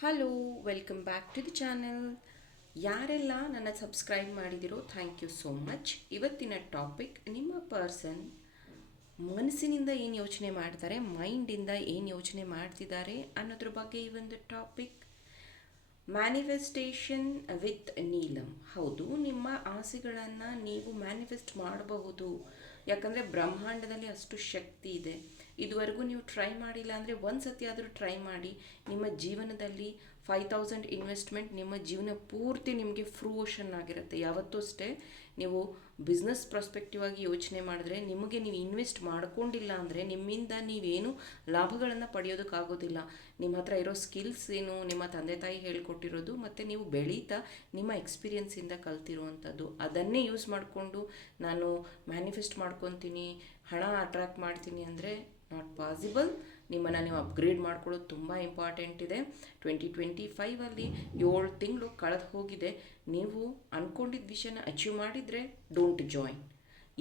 Hello, welcome back to the channel. ಯಾರೆಲ್ಲ ನನ್ನ subscribe ಮಾಡಿದಿರೋ ಥ್ಯಾಂಕ್ ಯು ಸೋ ಮಚ್. ಇವತ್ತಿನ ಟಾಪಿಕ್, ನಿಮ್ಮ ಪರ್ಸನ್ ಮನಸ್ಸಿನಿಂದ ಏನು ಯೋಚನೆ ಮಾಡ್ತಾರೆ, ಮೈಂಡಿಂದ ಏನು ಯೋಚನೆ ಮಾಡ್ತಿದ್ದಾರೆ ಅನ್ನೋದ್ರ ಬಗ್ಗೆ ಈ ಒಂದು ಟಾಪಿಕ್. Manifestation with Neelam. ಹೌದು, ನಿಮ್ಮ ಆಸೆಗಳನ್ನು ನೀವು ಮ್ಯಾನಿಫೆಸ್ಟ್ ಮಾಡಬಹುದು. ಯಾಕಂದರೆ ಬ್ರಹ್ಮಾಂಡದಲ್ಲಿ ಅಷ್ಟು ಶಕ್ತಿ ಇದೆ. ಇದುವರೆಗೂ ನೀವು ಟ್ರೈ ಮಾಡಿಲ್ಲ ಅಂದರೆ ಒಂದು ಸತಿ ಆದರೂ ಟ್ರೈ ಮಾಡಿ. ನಿಮ್ಮ ಜೀವನದಲ್ಲಿ 5000 ಇನ್ವೆಸ್ಟ್ಮೆಂಟ್ ನಿಮ್ಮ ಜೀವನ ಪೂರ್ತಿ ನಿಮಗೆ ಫ್ರೂಷನ್ ಆಗಿರುತ್ತೆ. ಯಾವತ್ತೂ ಅಷ್ಟೇ ನೀವು ಬಿಸ್ನೆಸ್ ಪ್ರಾಸ್ಪೆಕ್ಟಿವ್ ಆಗಿ ಯೋಚನೆ ಮಾಡಿದ್ರೆ, ನಿಮಗೆ ನೀವು ಇನ್ವೆಸ್ಟ್ ಮಾಡ್ಕೊಂಡಿಲ್ಲ ಅಂದರೆ ನಿಮ್ಮಿಂದ ನೀವೇನು ಲಾಭಗಳನ್ನು ಪಡೆಯೋದಕ್ಕಾಗೋದಿಲ್ಲ. ನಿಮ್ಮ ಹತ್ರ ಇರೋ ಸ್ಕಿಲ್ಸ್ ಏನು, ನಿಮ್ಮ ತಂದೆ ತಾಯಿ ಹೇಳ್ಕೊಟ್ಟಿರೋದು ಮತ್ತು ನೀವು ಬೆಳೀತಾ ನಿಮ್ಮ ಎಕ್ಸ್ಪೀರಿಯನ್ಸಿಂದ ಕಲ್ತಿರುವಂಥದ್ದು, ಅದನ್ನೇ ಯೂಸ್ ಮಾಡಿಕೊಂಡು ನಾನು ಮ್ಯಾನಿಫೆಸ್ಟ್ ಮಾಡ್ಕೊತೀನಿ, ಹಣ ಅಟ್ರ್ಯಾಕ್ಟ್ ಮಾಡ್ತೀನಿ ಅಂದರೆ ನಾಟ್ ಪಾಸಿಬಲ್. ನಿಮ್ಮನ್ನು ನೀವು ಅಪ್ಗ್ರೇಡ್ ಮಾಡ್ಕೊಳ್ಳೋದು ತುಂಬ ಇಂಪಾರ್ಟೆಂಟ್ ಇದೆ. 2025 7 ತಿಂಗಳು ಕಳೆದು ಹೋಗಿದೆ. ನೀವು ಅಂದ್ಕೊಂಡಿದ್ದ ವಿಷಯನ ಅಚೀವ್ ಮಾಡಿದರೆ ಡೋಂಟ್ ಜಾಯಿನ್.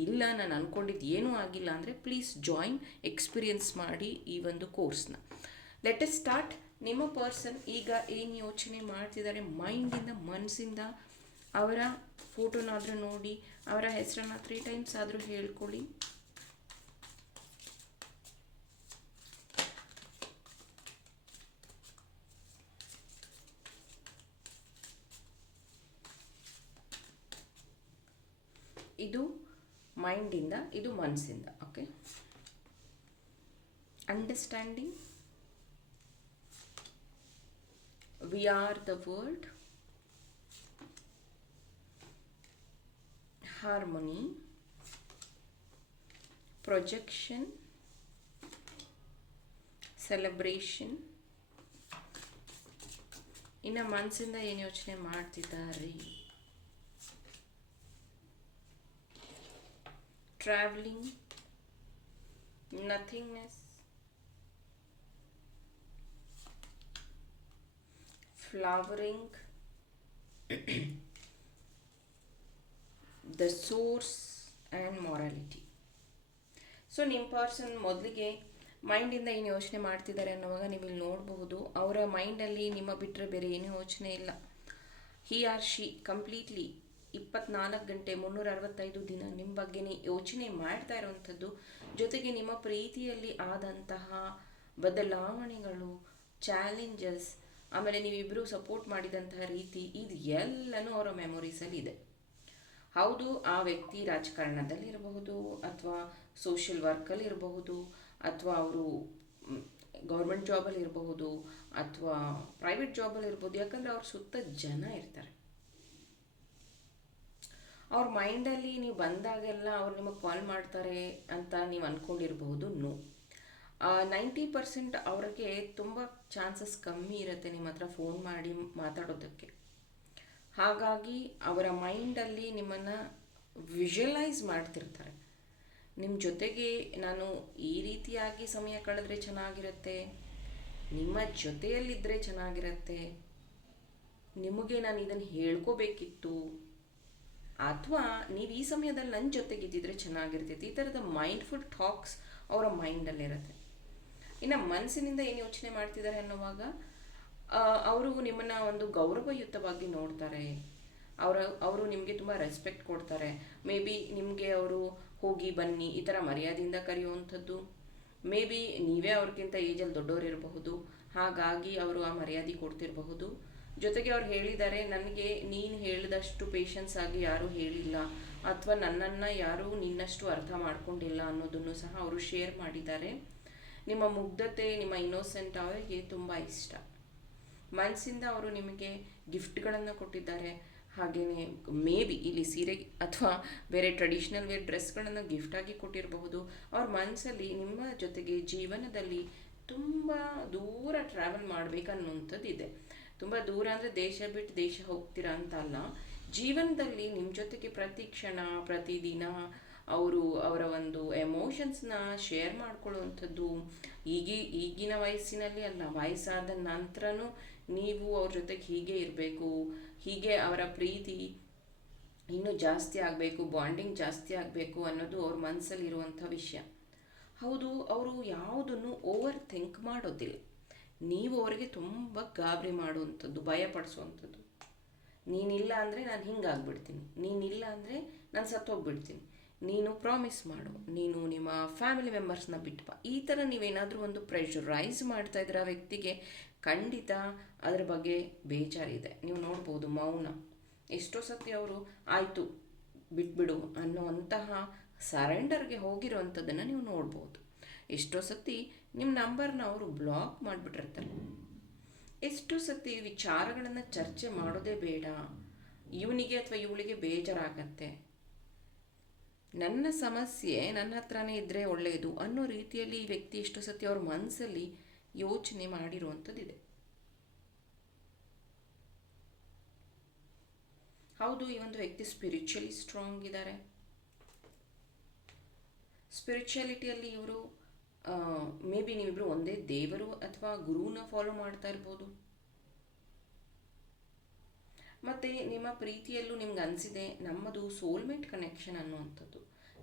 ಇಲ್ಲ, ನಾನು ಅಂದ್ಕೊಂಡಿದ್ದು ಏನೂ ಆಗಿಲ್ಲ ಅಂದರೆ ಪ್ಲೀಸ್ ಜಾಯಿನ್, ಎಕ್ಸ್ಪೀರಿಯನ್ಸ್ ಮಾಡಿ ಈ ಒಂದು ಕೋರ್ಸ್ನ. Let us start. ನಿಮ್ಮ ಪರ್ಸನ್ ಈಗ ಏನು ಯೋಚನೆ ಮಾಡ್ತಿದ್ದಾರೆ ಮೈಂಡಿಂದ, ಮನಸ್ಸಿಂದ, ಅವರ ಫೋಟೋನಾದರೂ ನೋಡಿ, ಅವರ ಹೆಸರನ್ನು 3 ಟೈಮ್ಸ್ ಆದರೂ ಹೇಳ್ಕೊಳ್ಳಿ. ಇದು ಮೈಂಡಿಂದ, ಇದು ಮನಸ್ಸಿಂದ. Okay. Understanding, we are the world, harmony, projection, celebration. ಇನ್ನು ಮನಸ್ಸಿಂದ ಏನು ಯೋಚನೆ ಮಾಡ್ತಿದ್ದಾರೆ? Travelling, nothingness, flowering, the source and morality. So ನಿಮ್ಮ ಪರ್ಸನ್ ಮೊದಲಿಗೆ ಮೈಂಡಿಂದ ಏನು ಯೋಚನೆ ಮಾಡ್ತಿದ್ದಾರೆ ಅನ್ನೋವಾಗ ನೀವು ಇಲ್ಲಿ ನೋಡಬಹುದು, ಅವರ ಮೈಂಡಲ್ಲಿ ನಿಮ್ಮ ಬಿಟ್ಟರೆ ಬೇರೆ ಏನೂ ಯೋಚನೆ ಇಲ್ಲ. ಹಿ ಆರ್ ಶಿ ಕಂಪ್ಲೀಟ್ಲಿ 24 ಗಂಟೆ 365 ದಿನ ನಿಮ್ಮ ಬಗ್ಗೆನೇ ಯೋಚನೆ ಮಾಡ್ತಾ ಇರುವಂಥದ್ದು. ಜೊತೆಗೆ ನಿಮ್ಮ ಪ್ರೀತಿಯಲ್ಲಿ ಆದಂತಹ ಬದಲಾವಣೆಗಳು, ಚಾಲೆಂಜಸ್, ಆಮೇಲೆ ನೀವಿಬ್ಬರು ಸಪೋರ್ಟ್ ಮಾಡಿದಂತಹ ರೀತಿ, ಇದು ಎಲ್ಲನೂ ಅವರ ಮೆಮೊರೀಸಲ್ಲಿ ಇದೆ. ಹೌದು, ಆ ವ್ಯಕ್ತಿ ರಾಜಕಾರಣದಲ್ಲಿ ಇರಬಹುದು, ಅಥವಾ ಸೋಷಿಯಲ್ ವರ್ಕಲ್ಲಿ ಇರಬಹುದು, ಅಥವಾ ಅವರು ಗೌರ್ಮೆಂಟ್ ಜಾಬಲ್ಲಿ ಇರಬಹುದು, ಅಥವಾ ಪ್ರೈವೇಟ್ ಜಾಬಲ್ಲಿ ಇರ್ಬೋದು. ಯಾಕಂದರೆ ಅವ್ರ ಸುತ್ತ ಜನ ಇರ್ತಾರೆ. ಅವ್ರ ಮೈಂಡಲ್ಲಿ ನೀವು ಬಂದಾಗೆಲ್ಲ ಅವ್ರು ನಿಮಗೆ ಕಾಲ್ ಮಾಡ್ತಾರೆ ಅಂತ ನೀವು ಅಂದ್ಕೊಂಡಿರಬಹುದು. ನೋ, 90% ಅವ್ರಿಗೆ ತುಂಬ ಚಾನ್ಸಸ್ ಕಮ್ಮಿ ಇರುತ್ತೆ ನಿಮ್ಮ ಹತ್ರ ಫೋನ್ ಮಾಡಿ ಮಾತಾಡೋದಕ್ಕೆ. ಹಾಗಾಗಿ ಅವರ ಮೈಂಡಲ್ಲಿ ನಿಮ್ಮನ್ನು ವಿಜುವಲೈಸ್ ಮಾಡ್ತಿರ್ತಾರೆ. ನಿಮ್ಮ ಜೊತೆಗೆ ನಾನು ಈ ರೀತಿಯಾಗಿ ಸಮಯ ಕಳೆದ್ರೆ ಚೆನ್ನಾಗಿರುತ್ತೆ, ನಿಮ್ಮ ಜೊತೆಯಲ್ಲಿದ್ದರೆ ಚೆನ್ನಾಗಿರುತ್ತೆ, ನಿಮಗೆ ನಾನು ಇದನ್ನು ಹೇಳ್ಕೋಬೇಕಿತ್ತು, ಅಥವಾ ನೀವು ಈ ಸಮಯದಲ್ಲಿ ನನ್ನ ಜೊತೆಗಿದ್ದಿದ್ರೆ ಚೆನ್ನಾಗಿರ್ತೈತಿ. ಈ ಥರದ ಮೈಂಡ್ಫುಲ್ ಟಾಕ್ಸ್ ಅವರ ಮೈಂಡಲ್ಲಿರುತ್ತೆ. ಇನ್ನು ಮನಸ್ಸಿನಿಂದ ಏನು ಯೋಚನೆ ಮಾಡ್ತಿದ್ದಾರೆ ಅನ್ನುವಾಗ, ಅವರು ನಿಮ್ಮನ್ನು ಒಂದು ಗೌರವಯುತವಾಗಿ ನೋಡ್ತಾರೆ. ಅವರು ನಿಮಗೆ ತುಂಬ ರೆಸ್ಪೆಕ್ಟ್ ಕೊಡ್ತಾರೆ. ಮೇ ಬಿ ನಿಮಗೆ ಅವರು ಹೋಗಿ ಬನ್ನಿ ಈ ಥರ ಮರ್ಯಾದೆಯಿಂದ ಕರೆಯುವಂಥದ್ದು. ಮೇ ಬಿ ನೀವೇ ಅವ್ರಿಗಿಂತ ಏಜಲ್ಲಿ ದೊಡ್ಡವರು ಇರಬಹುದು, ಹಾಗಾಗಿ ಅವರು ಆ ಮರ್ಯಾದೆ ಕೊಡ್ತಿರಬಹುದು. ಜೊತೆಗೆ ಅವ್ರು ಹೇಳಿದ್ದಾರೆ, ನನಗೆ ನೀನು ಹೇಳಿದಷ್ಟು ಪೇಷನ್ಸ್ ಆಗಿ ಯಾರೂ ಹೇಳಿಲ್ಲ, ಅಥವಾ ನನ್ನನ್ನು ಯಾರೂ ನಿನ್ನಷ್ಟು ಅರ್ಥ ಮಾಡ್ಕೊಂಡಿಲ್ಲ ಅನ್ನೋದನ್ನು ಸಹ ಅವರು ಶೇರ್ ಮಾಡಿದ್ದಾರೆ. ನಿಮ್ಮ ಮುಗ್ಧತೆ, ನಿಮ್ಮ ಇನ್ನೋಸೆಂಟ್ ಅವರಿಗೆ ತುಂಬ ಇಷ್ಟ. ಮನಸ್ಸಿಂದ ಅವರು ನಿಮಗೆ ಗಿಫ್ಟ್ಗಳನ್ನು ಕೊಟ್ಟಿದ್ದಾರೆ. ಹಾಗೆಯೇ ಮೇ ಬಿ ಇಲ್ಲಿ ಸೀರೆ ಅಥವಾ ಬೇರೆ ಟ್ರೆಡಿಷ್ನಲ್ ವೇರ್ ಡ್ರೆಸ್ಗಳನ್ನು ಗಿಫ್ಟಾಗಿ ಕೊಟ್ಟಿರಬಹುದು. ಅವ್ರ ಮನಸ್ಸಲ್ಲಿ ನಿಮ್ಮ ಜೊತೆಗೆ ಜೀವನದಲ್ಲಿ ತುಂಬ ದೂರ ಟ್ರಾವೆಲ್ ಮಾಡಬೇಕನ್ನುವಂಥದ್ದು ಇದೆ. ತುಂಬ ದೂರ ಅಂದರೆ ದೇಶ ಬಿಟ್ಟು ದೇಶ ಹೋಗ್ತೀರಾ ಅಂತ ಅಲ್ಲ, ಜೀವನದಲ್ಲಿ ನಿಮ್ಮ ಜೊತೆಗೆ ಪ್ರತಿ ಕ್ಷಣ ಪ್ರತಿದಿನ ಅವರ ಒಂದು ಎಮೋಷನ್ಸ್ನ ಶೇರ್ ಮಾಡ್ಕೊಳ್ಳುವಂಥದ್ದು. ಈಗಿನ ವಯಸ್ಸಿನಲ್ಲಿ ಅಲ್ಲ, ವಯಸ್ಸಾದ ನಂತರನೂ ನೀವು ಅವ್ರ ಜೊತೆಗೆ ಹೀಗೆ ಇರಬೇಕು, ಹೀಗೆ ಅವರ ಪ್ರೀತಿ ಇನ್ನೂ ಜಾಸ್ತಿ ಆಗಬೇಕು, ಬಾಂಡಿಂಗ್ ಜಾಸ್ತಿ ಆಗಬೇಕು ಅನ್ನೋದು ಅವ್ರ ಮನಸ್ಸಲ್ಲಿರುವಂಥ ವಿಷಯ. ಹೌದು, ಅವರು ಯಾವುದನ್ನು ಓವರ್ ಥಿಂಕ್ ಮಾಡೋದಿಲ್ಲ. ನೀವು ಅವರಿಗೆ ತುಂಬ ಗಾಬರಿ ಮಾಡುವಂಥದ್ದು, ಭಯಪಡಿಸುವಂಥದ್ದು. ನೀನಿಲ್ಲ ಅಂದರೆ ನಾನು ಹಿಂಗಾಗ್ಬಿಡ್ತೀನಿ, ನೀನಿಲ್ಲ ಅಂದರೆ ನಾನು ಸತ್ತೋಗ್ಬಿಡ್ತೀನಿ, ನೀನು ಪ್ರಾಮಿಸ್ ಮಾಡು, ನೀನು ನಿಮ್ಮ ಫ್ಯಾಮಿಲಿ ಮೆಂಬರ್ಸ್ನ ಬಿಟ್ಟು ಬಾ. ಈ ಥರ ನೀವೇನಾದರೂ ಒಂದು ಪ್ರೆಷರೈಸ್ ಮಾಡ್ತಾ ಇದ್ರೆ ಆ ವ್ಯಕ್ತಿಗೆ ಖಂಡಿತ ಅದರ ಬಗ್ಗೆ ಬೇಜಾರಿದೆ. ನೀವು ನೋಡ್ಬೋದು ಮೌನ. ಎಷ್ಟೋ ಸತಿ ಅವರು ಆಯಿತು ಬಿಟ್ಬಿಡು ಅನ್ನುವಂತಹ ಸರೆಂಡರ್ಗೆ ಹೋಗಿರುವಂಥದ್ದನ್ನು ನೀವು ನೋಡ್ಬೋದು. ಎಷ್ಟೋ ಸತಿ ನಿಮ್ಮ ನಂಬರ್ನ ಅವರು ಬ್ಲಾಕ್ ಮಾಡಿಬಿಟ್ಟಿರ್ತಾರೆ. ಎಷ್ಟೋ ಸತಿ ವಿಚಾರಗಳನ್ನು ಚರ್ಚೆ ಮಾಡೋದೇ ಬೇಡ, ಇವನಿಗೆ ಅಥವಾ ಇವಳಿಗೆ ಬೇಜಾರಾಗತ್ತೆ, ನನ್ನ ಸಮಸ್ಯೆ ನನ್ನ ಹತ್ರನೇ ಇದ್ದರೆ ಒಳ್ಳೆಯದು ಅನ್ನೋ ರೀತಿಯಲ್ಲಿ ಈ ವ್ಯಕ್ತಿ ಎಷ್ಟೋ ಸತಿ ಅವ್ರ ಮನಸ್ಸಲ್ಲಿ ಯೋಚನೆ ಮಾಡಿರುವಂಥದ್ದಿದೆ. ಹೌದು, ಈ ಒಂದು ವ್ಯಕ್ತಿ ಸ್ಪಿರಿಚುವಲಿ ಸ್ಟ್ರಾಂಗ್ ಇದ್ದಾರೆ. ಸ್ಪಿರಿಚುಯಾಲಿಟಿಯಲ್ಲಿ ಇವರು ಮೇ ಬಿ ನೀವಿಬ್ಬರು ಒಂದೇ ದೇವರು ಅಥವಾ ಗುರುನ ಫಾಲೋ ಮಾಡ್ತಾ ಇರ್ಬೋದು. ಮತ್ತು ನಿಮ್ಮ ಪ್ರೀತಿಯಲ್ಲೂ ನಿಮ್ಗೆ ಅನಿಸಿದೆ ನಮ್ಮದು ಸೋಲ್ಮೇಟ್ ಕನೆಕ್ಷನ್ ಅನ್ನುವಂಥದ್ದು.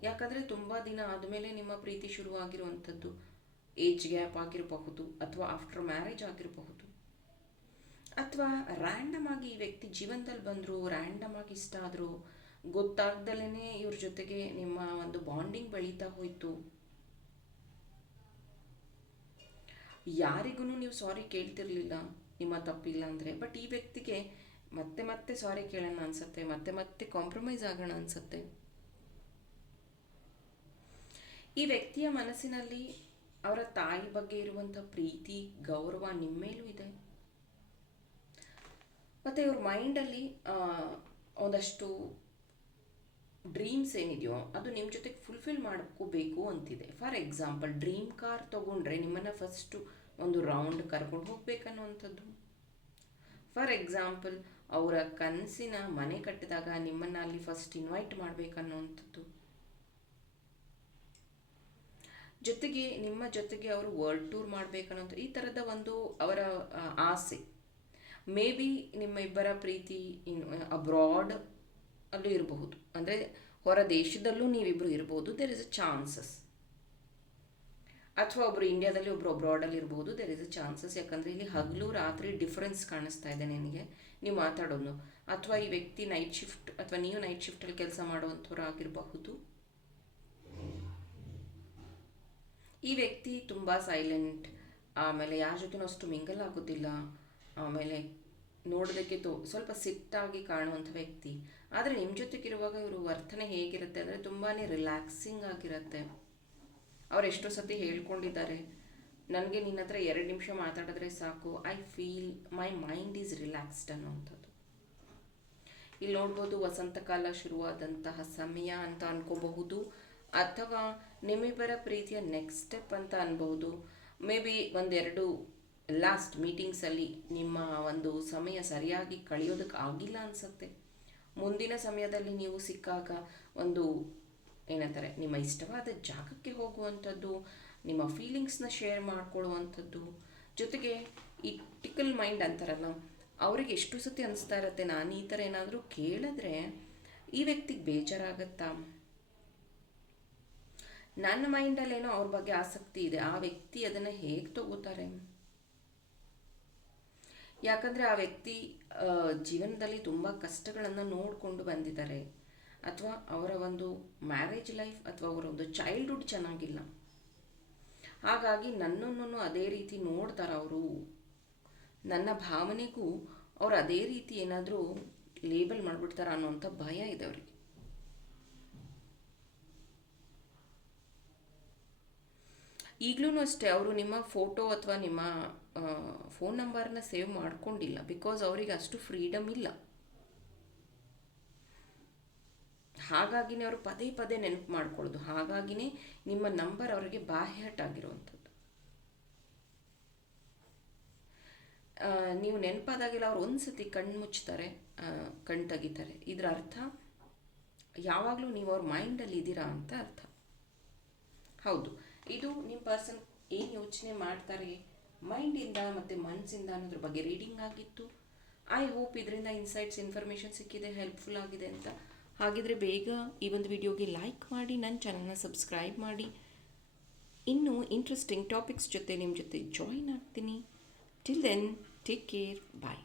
ಯಾಕಂದರೆ ತುಂಬ ದಿನ ಆದಮೇಲೆ ನಿಮ್ಮ ಪ್ರೀತಿ ಶುರುವಾಗಿರುವಂಥದ್ದು. ಏಜ್ ಗ್ಯಾಪ್ ಆಗಿರಬಹುದು, ಅಥವಾ ಆಫ್ಟರ್ ಮ್ಯಾರೇಜ್ ಆಗಿರಬಹುದು, ಅಥವಾ ರ್ಯಾಂಡಮ್ ಆಗಿ ಈ ವ್ಯಕ್ತಿ ಜೀವನದಲ್ಲಿ ಬಂದರು, ರ್ಯಾಂಡಮ್ ಆಗಿ ಇಷ್ಟ ಆದರು, ಗೊತ್ತಾಗ್ದಲೇ ಇವ್ರ ಜೊತೆಗೆ ನಿಮ್ಮ ಒಂದು ಬಾಂಡಿಂಗ್ ಬೆಳೀತಾ ಹೋಯಿತು. ಯಾರಿಗೂ ನೀವು ಸಾರಿ ಕೇಳ್ತಿರ್ಲಿಲ್ಲ ನಿಮ್ಮ ತಪ್ಪಿಲ್ಲ ಅಂದರೆ, ಬಟ್ ಈ ವ್ಯಕ್ತಿಗೆ ಮತ್ತೆ ಮತ್ತೆ ಸಾರಿ ಕೇಳೋಣ ಅನ್ಸುತ್ತೆ, ಮತ್ತೆ ಮತ್ತೆ ಕಾಂಪ್ರಮೈಸ್ ಆಗೋಣ ಅನ್ಸುತ್ತೆ. ಈ ವ್ಯಕ್ತಿಯ ಮನಸ್ಸಿನಲ್ಲಿ ಅವರ ತಾಯಿ ಬಗ್ಗೆ ಇರುವಂಥ ಪ್ರೀತಿ, ಗೌರವ ನಿಮ್ಮ ಮೇಲೂ ಇದೆ. ಮತ್ತು ಇವ್ರ ಮೈಂಡಲ್ಲಿ ಒಂದಷ್ಟು ಡ್ರೀಮ್ಸ್ ಏನಿದೆಯೋ ಅದು ನಿಮ್ಮ ಜೊತೆಗೆ ಫುಲ್ಫಿಲ್ ಮಾಡ್ಕೋಬೇಕು ಅಂತಿದೆ. ಫಾರ್ ಎಕ್ಸಾಂಪಲ್, ಡ್ರೀಮ್ ಕಾರ್ ತೊಗೊಂಡ್ರೆ ನಿಮ್ಮನ್ನು ಫಸ್ಟು ಒಂದು ರೌಂಡ್ ಕರ್ಕೊಂಡು ಹೋಗ್ಬೇಕನ್ನುವಂಥದ್ದು. ಫಾರ್ ಎಕ್ಸಾಂಪಲ್, ಅವರ ಕನಸಿನ ಮನೆ ಕಟ್ಟಿದಾಗ ನಿಮ್ಮನ್ನು ಅಲ್ಲಿ ಫಸ್ಟ್ ಇನ್ವೈಟ್ ಮಾಡಬೇಕನ್ನುವಂಥದ್ದು. ಜೊತೆಗೆ ನಿಮ್ಮ ಜೊತೆಗೆ ಅವರು ವರ್ಲ್ಡ್ ಟೂರ್ ಮಾಡಬೇಕನ್ನೋದು, ಈ ಥರದ ಒಂದು ಅವರ ಆಸೆ. ಮೇ ಬಿ ನಿಮ್ಮ ಇಬ್ಬರ ಪ್ರೀತಿ ಅಬ್ರಾಡ್ ಅಲ್ಲೂ ಇರಬಹುದು, ಅಂದರೆ ಹೊರ ದೇಶದಲ್ಲೂ ನೀವಿಬ್ಬರು ಇರ್ಬೋದು, ದೇರ್ ಇಸ್ ಅ ಚಾನ್ಸಸ್. ಅಥವಾ ಒಬ್ಬರು ಇಂಡಿಯಾದಲ್ಲಿ ಒಬ್ಬರು ಅಬ್ರಾಡಲ್ಲಿ ಇರ್ಬೋದು, ದೇರ್ ಇಸ್ ಅ ಚಾನ್ಸಸ್. ಯಾಕಂದರೆ ಇಲ್ಲಿ ಹಗಲು ರಾತ್ರಿ ಡಿಫ್ರೆನ್ಸ್ ಕಾಣಿಸ್ತಾ ಇದೆ ನಿನಗೆ ನೀವು ಮಾತಾಡೋದು. ಅಥವಾ ಈ ವ್ಯಕ್ತಿ ನೈಟ್ ಶಿಫ್ಟ್ ಅಥವಾ ನೀವು ನೈಟ್ ಶಿಫ್ಟಲ್ಲಿ ಕೆಲಸ ಮಾಡುವಂಥವ್ರು ಆಗಿರಬಹುದು. ಈ ವ್ಯಕ್ತಿ ತುಂಬ ಸೈಲೆಂಟ್, ಆಮೇಲೆ ಯಾರ ಜೊತೆನೂ ಅಷ್ಟು ಮಿಂಗಲ್ ಆಗೋದಿಲ್ಲ, ಆಮೇಲೆ ನೋಡೋದಕ್ಕೆ ಸ್ವಲ್ಪ ಸಿಟ್ಟಾಗಿ ಕಾಣುವಂಥ ವ್ಯಕ್ತಿ. ಆದರೆ ನಿಮ್ಮ ಜೊತೆಗಿರುವಾಗ ಇವರು ವರ್ತನೆ ಹೇಗಿರುತ್ತೆ ಅಂದರೆ ತುಂಬಾ ರಿಲ್ಯಾಕ್ಸಿಂಗ್ ಆಗಿರುತ್ತೆ. ಅವ್ರು ಎಷ್ಟೋ ಸತಿ ಹೇಳ್ಕೊಂಡಿದ್ದಾರೆ, ನನಗೆ ನಿನ್ನ ಹತ್ರ 2 ನಿಮಿಷ ಮಾತಾಡಿದ್ರೆ ಸಾಕು, I feel my mind is relaxed ಅನ್ನೋವಂಥದ್ದು. ಇಲ್ಲಿ ನೋಡ್ಬೋದು ವಸಂತಕಾಲ ಶುರುವಾದಂತಹ ಸಮಯ ಅಂತ ಅನ್ಕೋಬಹುದು, ಅಥವಾ ನಿಮ್ಮಿಬ್ಬರ ಪ್ರೀತಿಯ ನೆಕ್ಸ್ಟ್ ಸ್ಟೆಪ್ ಅಂತ ಅನ್ಬೋದು. ಮೇ ಬಿ 1-2 ಲಾಸ್ಟ್ ಮೀಟಿಂಗ್ಸಲ್ಲಿ ನಿಮ್ಮ ಒಂದು ಸಮಯ ಸರಿಯಾಗಿ ಕಳೆಯೋದಕ್ಕೆ ಆಗಿಲ್ಲ ಅನಿಸುತ್ತೆ. ಮುಂದಿನ ಸಮಯದಲ್ಲಿ ನೀವು ಸಿಕ್ಕಾಗ ಒಂದು ಏನಂತಾರೆ, ನಿಮ್ಮ ಇಷ್ಟವಾದ ಜಾಗಕ್ಕೆ ಹೋಗುವಂಥದ್ದು, ನಿಮ್ಮ ಫೀಲಿಂಗ್ಸ್ನ ಶೇರ್ ಮಾಡ್ಕೊಳ್ಳುವಂಥದ್ದು. ಜೊತೆಗೆ ಈ ಟಿಕಲ್ ಮೈಂಡ್ ಅಂತಾರಲ್ಲ, ಅವರಿಗೆ ಎಷ್ಟು ಸತಿ ಅನಿಸ್ತಾ ಇರುತ್ತೆ, ನಾನು ಈ ಥರ ಏನಾದರೂ ಕೇಳಿದ್ರೆ ಈ ವ್ಯಕ್ತಿಗೆ ಬೇಜಾರಾಗತ್ತಾ, ನನ್ನ ಮೈಂಡಲ್ಲೇನೋ ಅವ್ರ ಬಗ್ಗೆ ಆಸಕ್ತಿ ಇದೆ, ಆ ವ್ಯಕ್ತಿ ಅದನ್ನು ಹೇಗೆ ತಗೋತಾರೆ. ಯಾಕಂದರೆ ಆ ವ್ಯಕ್ತಿ ಜೀವನದಲ್ಲಿ ತುಂಬ ಕಷ್ಟಗಳನ್ನು ನೋಡಿಕೊಂಡು ಬಂದಿದ್ದಾರೆ, ಅಥವಾ ಅವರ ಒಂದು ಮ್ಯಾರೇಜ್ ಲೈಫ್ ಅಥವಾ ಅವರ ಒಂದು ಚೈಲ್ಡ್ಹುಡ್ ಚೆನ್ನಾಗಿಲ್ಲ. ಹಾಗಾಗಿ ನನ್ನನ್ನು ಅದೇ ರೀತಿ ನೋಡ್ತಾರೆ ಅವರು, ನನ್ನ ಭಾವನೆಗೂ ಅವ್ರು ಅದೇ ರೀತಿ ಏನಾದರೂ ಲೇಬಲ್ ಮಾಡಿಬಿಡ್ತಾರ ಅನ್ನೋಂಥ ಭಯ ಇದೆ ಅವರಿಗೆ. ಈಗಲೂ ಅಷ್ಟೇ ಅವರು ನಿಮ್ಮ ಫೋಟೋ ಅಥವಾ ನಿಮ್ಮ ಫೋನ್ ನಂಬರ್ನ ಸೇವ್ ಮಾಡ್ಕೊಂಡಿಲ್ಲ, ಬಿಕಾಸ್ ಅವರಿಗೆ ಅಷ್ಟು ಫ್ರೀಡಮ್ ಇಲ್ಲ. ಹಾಗಾಗಿನೇ ಅವರು ಪದೇ ಪದೇ ನೆನಪು ಮಾಡ್ಕೊಳ್ಳೋದು, ಹಾಗಾಗಿನೇ ನಿಮ್ಮ ನಂಬರ್ ಅವರಿಗೆ ಬಾಹ್ಯಾಟ್ ಆಗಿರುವಂಥದ್ದು. ನೀವು ನೆನಪಾದಾಗೆಲ್ಲ ಅವ್ರು ಒಂದು ಸತಿ ಕಣ್ಣು ಮುಚ್ತಾರೆ, ಕಣ್ಣು ತೆಗಿತಾರೆ. ಇದರ ಅರ್ಥ ಯಾವಾಗಲೂ ನೀವು ಅವ್ರ ಮೈಂಡಲ್ಲಿ ಇದ್ದೀರಾ ಅಂತ ಅರ್ಥ. ಹೌದು, ಇದು ನಿಮ್ಮ ಪರ್ಸನ್ ಏನು ಯೋಚನೆ ಮಾಡ್ತಾರೆ ಮೈಂಡಿಂದ ಮತ್ತು ಮನಸ್ಸಿಂದ ಅನ್ನೋದ್ರ ಬಗ್ಗೆ ರೀಡಿಂಗ್ ಆಗಿತ್ತು. ಐ ಹೋಪ್ ಇದರಿಂದ ಇನ್ಸೈಟ್ಸ್ ಇನ್ಫಾರ್ಮೇಷನ್ ಸಿಕ್ಕಿದೆ, ಹೆಲ್ಪ್ಫುಲ್ ಆಗಿದೆ ಅಂತ. ಹಾಗಿದ್ರೆ ಬೇಗ ಈ ಒಂದು ವಿಡಿಯೋಗೆ ಲೈಕ್ ಮಾಡಿ, ನನ್ನ ಚಾನಲ್ನ ಸಬ್ಸ್ಕ್ರೈಬ್ ಮಾಡಿ. ಇನ್ನೂ ಇಂಟ್ರೆಸ್ಟಿಂಗ್ ಟಾಪಿಕ್ಸ್ ಜೊತೆ ನಿಮ್ಮ ಜೊತೆ ಜಾಯಿನ್ ಆಗ್ತೀನಿ. ಟಿಲ್ ದೆನ್ ಟೇಕ್ ಕೇರ್ ಬಾಯ್.